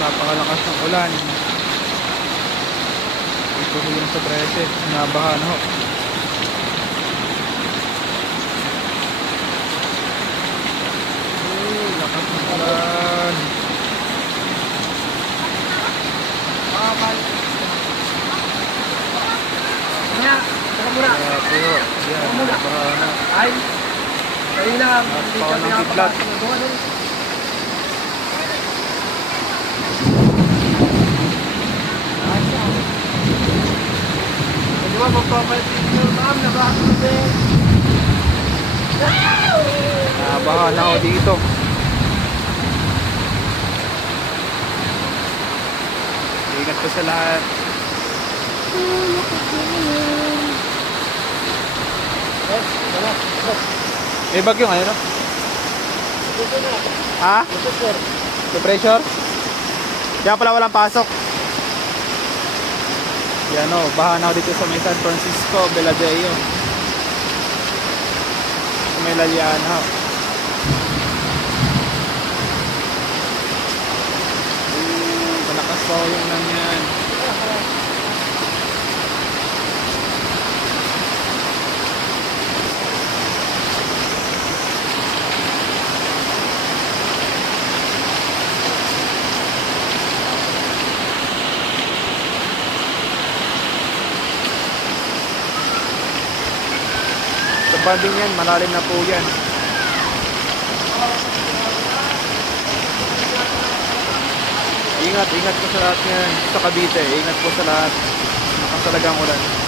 napakalakas ng ulan. Ito ho yung sa 13, nabahan ho. Lakas ng ulan. Grabe ho. Yan, nabahan ho. Ay, kayo lang. Napaka ng kidlat. Di ba, magpapalit nyo, ma'am, nabahan mo din. Nabahan na ho dito. Ingat po sa lahat. May bagyo ngayon, no? Ha? The pressure? Kaya pala walang pasok. Yan o, baha na ako dito sa may San Francisco, Veladeo. Sa may Laliana. Malakas pa ako yung ulan yan. Sa banding yan, malalim na po yan. Ingat po sa lahat yan. Sa Cavite, ingat po sa lahat. Nakasalagang ulan.